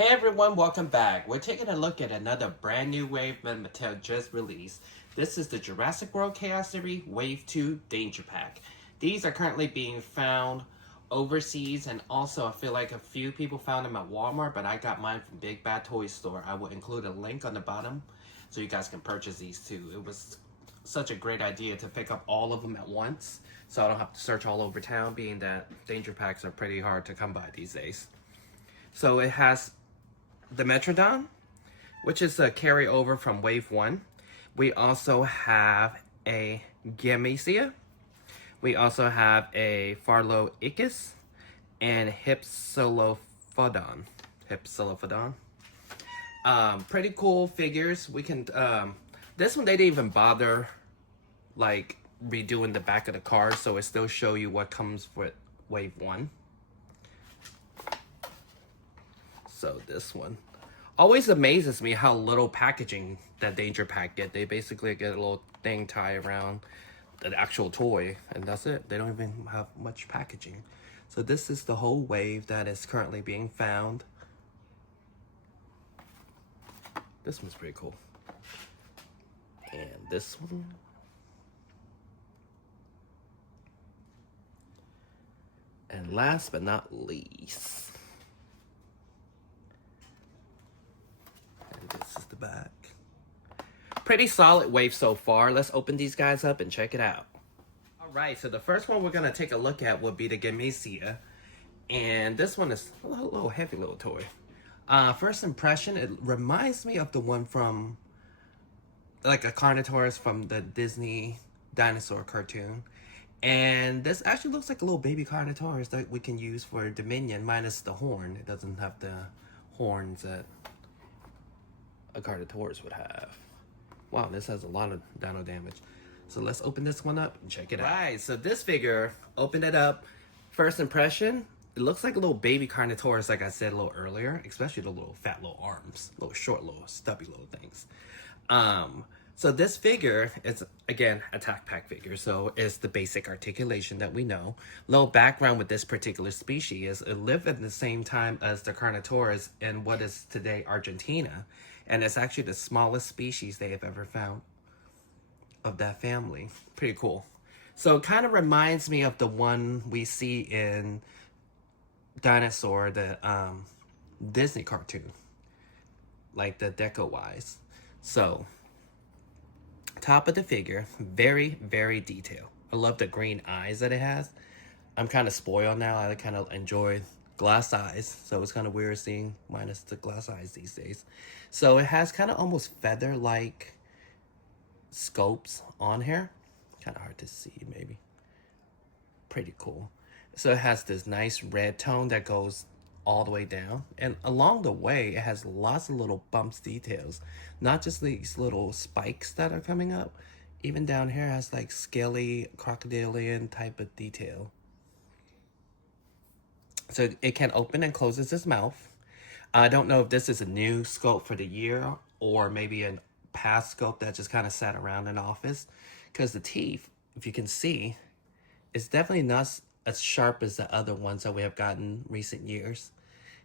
Hey everyone, welcome back. We're taking a look at another brand new wave that Mattel just released. This is the Jurassic World Chaos Theory Wave 2 Danger Pack. These are currently being found overseas, and also I feel like a few people found them at Walmart, but I got mine from Big Bad Toy Store. I will include a link on the bottom so you guys can purchase these too. It was such a great idea to pick up all of them at once so I don't have to search all over town, being that Danger Packs are pretty hard to come by these days. So it has Dimetrodon, which is a carryover from Wave 1. We also have a Guemesia. We also have a Farlowichnus and Hypsilophodon. Pretty cool figures. We can, this one they didn't even bother like redoing the back of the card, so it still show you what comes with Wave 1. So this one always amazes me how little packaging that Danger Pack get. They basically get a little thing tied around the actual toy, and that's it. They don't even have much packaging. So this is the whole wave that is currently being found. This one's pretty cool. And this one. And last but not least, this is the back. Pretty solid wave so far. Let's open these guys up and check it out. Alright, so the first one we're going to take a look at will be the Guemesia. And this one is a little heavy little toy. First impression, it reminds me of the one from, like a Carnotaurus from the Disney dinosaur cartoon. And this actually looks like a little baby Carnotaurus that we can use for Dominion, minus the horn. It doesn't have the horns that a Carnotaurus would have. Wow, this has a lot of dino damage. So let's open this one up and check it out. Alright, so this figure, opened it up. First impression, it looks like a little baby Carnotaurus, like I said a little earlier, especially the little fat little arms, little short, little stubby little things. So this figure is, again, a Attack Pack figure, so it's the basic articulation that we know. Little background with this particular species is it lived at the same time as the Carnotaurus in what is today Argentina, and it's actually the smallest species they have ever found of that family. Pretty cool. So it kind of reminds me of the one we see in Dinosaur, the Disney cartoon, like the deco-wise. So top of the figure, very, very detailed. I love the green eyes that it has. I'm kind of spoiled now. I kind of enjoy glass eyes, so it's kind of weird seeing minus the glass eyes these days. So it has kind of almost feather-like scopes on here. Kind of hard to see, maybe. Pretty cool. So it has this nice red tone that goes all the way down, and along the way it has lots of little bumps details, not just these little spikes that are coming up. Even down here has like scaly crocodilian type of detail. So it can open and closes its mouth. I don't know if this is a new scope for the year or maybe a past scope that just kind of sat around in office, because the teeth, if you can see, is definitely not as sharp as the other ones that we have gotten recent years.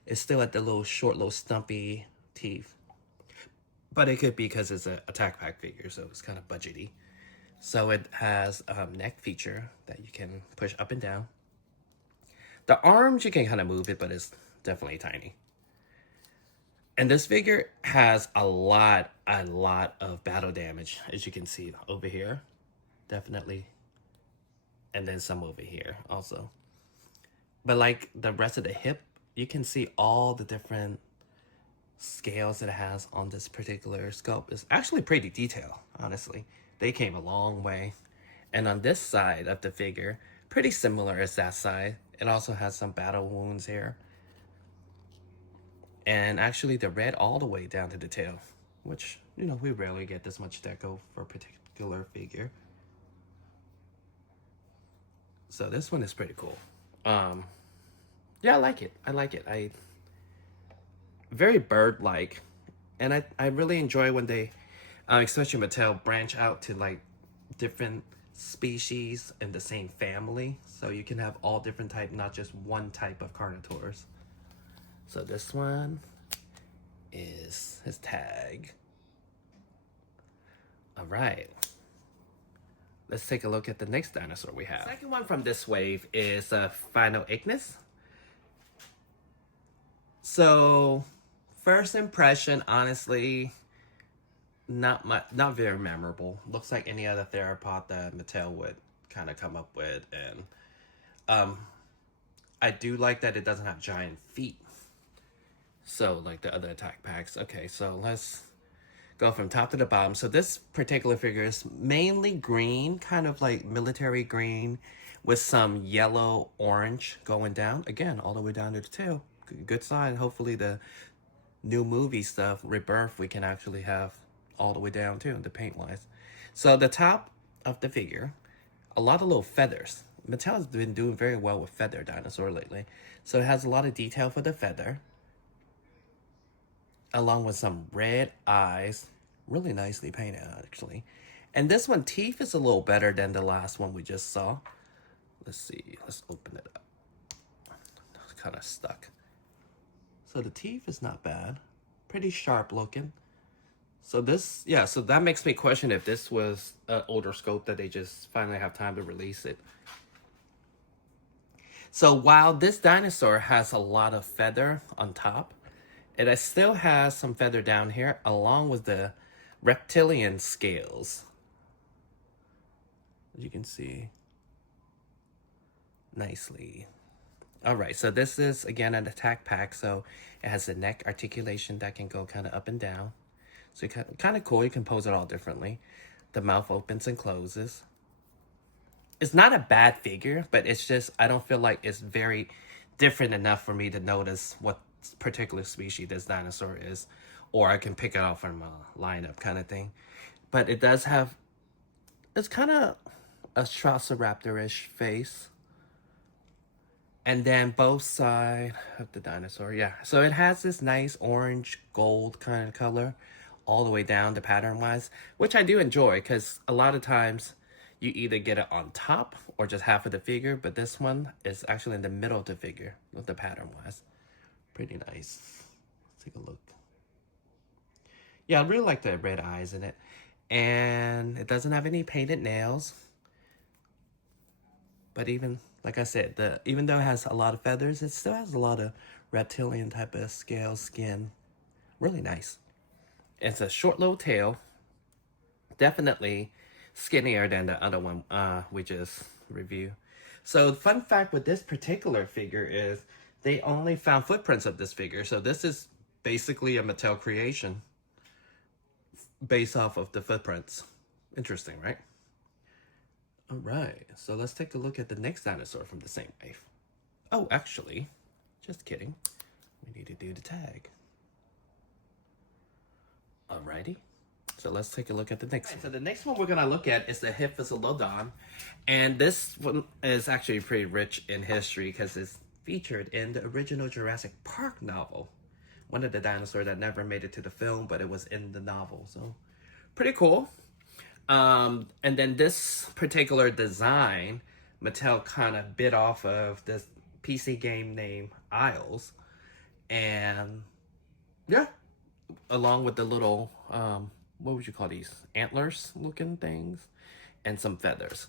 It's still at the little short, little stumpy teeth. But it could be because it's an Attack Pack figure, so it's kind of budgety. So it has a neck feature that you can push up and down. The arms, you can kind of move it, but it's definitely tiny. And this figure has a lot of battle damage, as you can see over here. Definitely. And then some over here also. But like the rest of the hip, you can see all the different scales that it has on this particular scope. It's actually pretty detailed, honestly. They came a long way. And on this side of the figure, pretty similar as that side. It also has some battle wounds here. And actually the red all the way down to the tail, which, you know, we rarely get this much deco for a particular figure. So this one is pretty cool. Yeah, I like it. Very bird-like. And I really enjoy when they, especially Mattel, branch out to like different species in the same family. So you can have all different type, not just one type of Carnotaurs. So this one is his tag. All right. Let's take a look at the next dinosaur we have. The second one from this wave is Farlowichnus. So, first impression, honestly, not very memorable. Looks like any other theropod that Mattel would kind of come up with, and I do like that it doesn't have giant feet. So, like the other attack packs. Okay, so let's go from top to the bottom. So this particular figure is mainly green, kind of like military green, with some yellow orange going down. Again, all the way down to the tail. Good sign. Hopefully the new movie stuff, Rebirth, we can actually have all the way down too, the paint wise. So the top of the figure, a lot of little feathers. Mattel has been doing very well with feather dinosaur lately. So it has a lot of detail for the feather, along with some red eyes. Really nicely painted, actually. And this one, teeth is a little better than the last one we just saw. Let's see. Let's open it up. It's kind of stuck. So the teeth is not bad. Pretty sharp looking. So this, yeah, so that makes me question if this was an older scope that they just finally have time to release it. So while this dinosaur has a lot of feather on top, it still has some feather down here, along with the reptilian scales. As you can see nicely. All right, so this is, again, an attack pack. So it has a neck articulation that can go kind of up and down. So kind of cool. You can pose it all differently. The mouth opens and closes. It's not a bad figure, but it's just, I don't feel like it's very different enough for me to notice what particular species this dinosaur is, or I can pick it out from a lineup kind of thing. But it does have, it's kind of a Velociraptor-ish face. And then both sides of the dinosaur, yeah. So it has this nice orange gold kind of color all the way down to pattern-wise, which I do enjoy, because a lot of times you either get it on top or just half of the figure, but this one is actually in the middle of the figure with the pattern-wise. Pretty nice. Let's take a look. Yeah, I really like the red eyes in it. And it doesn't have any painted nails. But even, like I said, even though it has a lot of feathers, it still has a lot of reptilian type of scale skin. Really nice. It's a short little tail. Definitely skinnier than the other one we just reviewed. So the fun fact with this particular figure is they only found footprints of this figure. So this is basically a Mattel creation based off of the footprints. Interesting, right? All right, so let's take a look at the next dinosaur from the same wave. Oh, actually, just kidding. We need to do the tag. Alrighty, so let's take a look at the next one. So the next one we're gonna look at is the Hypsilophodon. And this one is actually pretty rich in history because it's featured in the original Jurassic Park novel. One of the dinosaurs that never made it to the film, but it was in the novel, so pretty cool. And then this particular design, Mattel kind of bit off of this PC game named Isles. And yeah, along with the little, what would you call these? Antlers looking things and some feathers.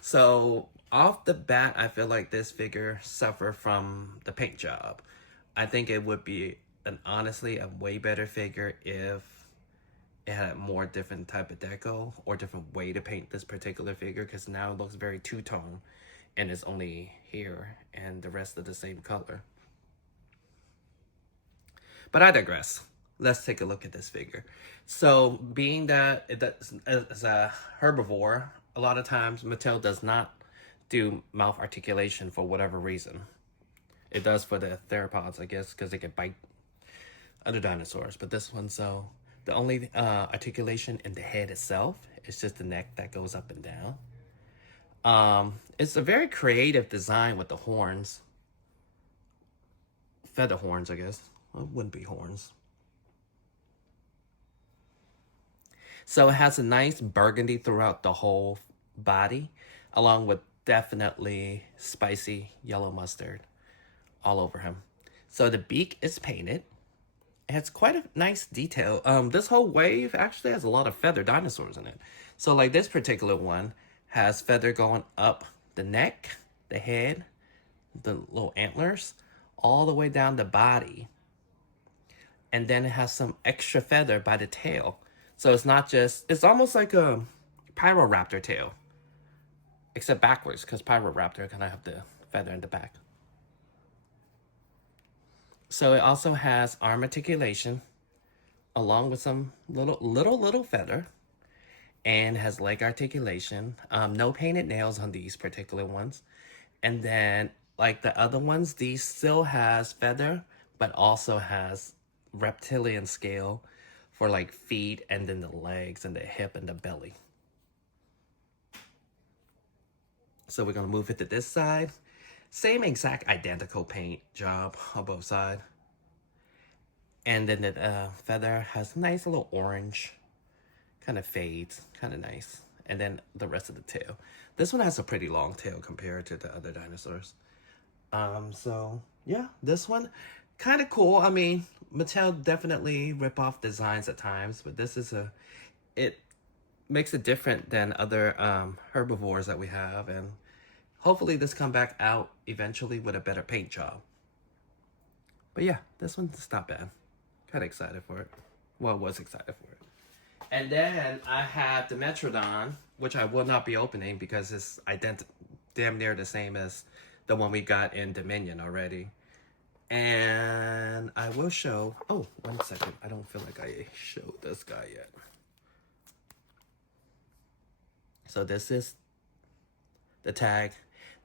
So off the bat, I feel like this figure suffered from the paint job. I think it would be honestly a way better figure if it had more different type of deco or different way to paint this particular figure, because now it looks very two-tone and it's only here and the rest of the same color. But I digress. Let's take a look at this figure. So being that it's a herbivore, a lot of times Mattel does not do mouth articulation for whatever reason. It does for the theropods, I guess, because they can bite other dinosaurs. But this one, so the only articulation in the head itself is just the neck that goes up and down. It's a very creative design with the horns. Feather horns, I guess. Well, it wouldn't be horns. So it has a nice burgundy throughout the whole body, along with definitely spicy yellow mustard all over him. So the beak is painted. It has quite a nice detail. This whole wave actually has a lot of feather dinosaurs in it. So like this particular one has feather going up the neck, the head, the little antlers, all the way down the body. And then it has some extra feather by the tail. So it's not just, it's almost like a Pyroraptor tail. Except backwards, because Pyroraptor kind of have the feather in the back. So it also has arm articulation, along with some little feather, and has leg articulation. No painted nails on these particular ones. And then, like the other ones, these still has feather, but also has reptilian scale for like feet, and then the legs and the hip and the belly. So we're gonna move it to this side. Same exact identical paint job on both sides. And then the feather has a nice little orange, kind of fades, kind of nice. And then the rest of the tail. This one has a pretty long tail compared to the other dinosaurs. So yeah, this one, kind of cool. I mean, Mattel definitely rip off designs at times, but this is it makes it different than other herbivores that we have, and hopefully this come back out eventually with a better paint job. But yeah, this one's not bad. Kind of excited for it. Well, was excited for it. And then I have Dimetrodon, which I will not be opening because it's damn near the same as the one we got in Dominion already. And I will show, oh, 1 second. I don't feel like I showed this guy yet. So this is the tag.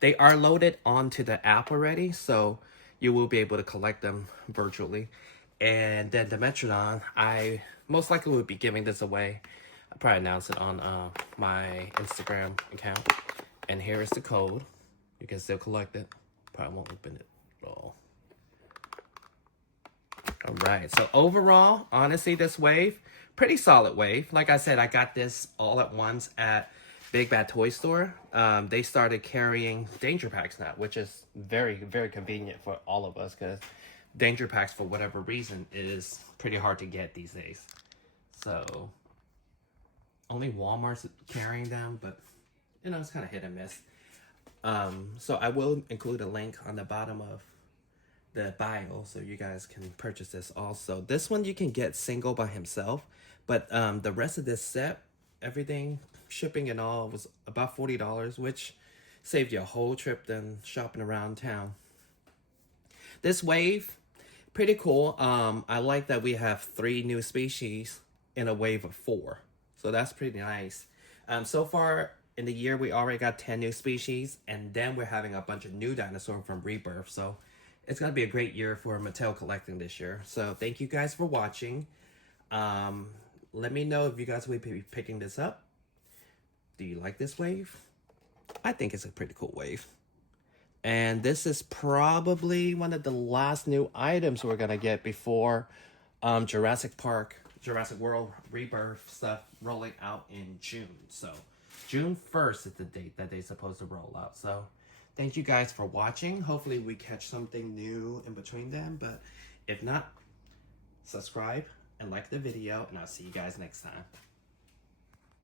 They are loaded onto the app already, so you will be able to collect them virtually. And then Dimetrodon, I most likely would be giving this away. I'll probably announce it on my Instagram account. And here is the code. You can still collect it. Probably won't open it at all. Alright, so overall, honestly, this wave, pretty solid wave. Like I said, I got this all at once at Big Bad Toy Store. They started carrying danger packs now, which is very, very convenient for all of us because danger packs, for whatever reason, is pretty hard to get these days. So, only Walmart's carrying them, but, you know, it's kind of hit and miss. So I will include a link on the bottom of the bio so you guys can purchase this also. This one you can get single by himself, but the rest of this set, everything, shipping and all, was about $40, which saved you a whole trip than shopping around town. This wave, pretty cool. I like that we have 3 new species in a wave of 4. So that's pretty nice. So far in the year, we already got 10 new species, and then we're having a bunch of new dinosaurs from Rebirth. So it's going to be a great year for Mattel collecting this year. So thank you guys for watching. Let me know if you guys will be picking this up. Do you like this wave? I think it's a pretty cool wave. And this is probably one of the last new items we're going to get before Jurassic World Rebirth stuff rolling out in June. So June 1st is the date that they're supposed to roll out. So thank you guys for watching. Hopefully we catch something new in between them. But if not, subscribe and like the video. And I'll see you guys next time.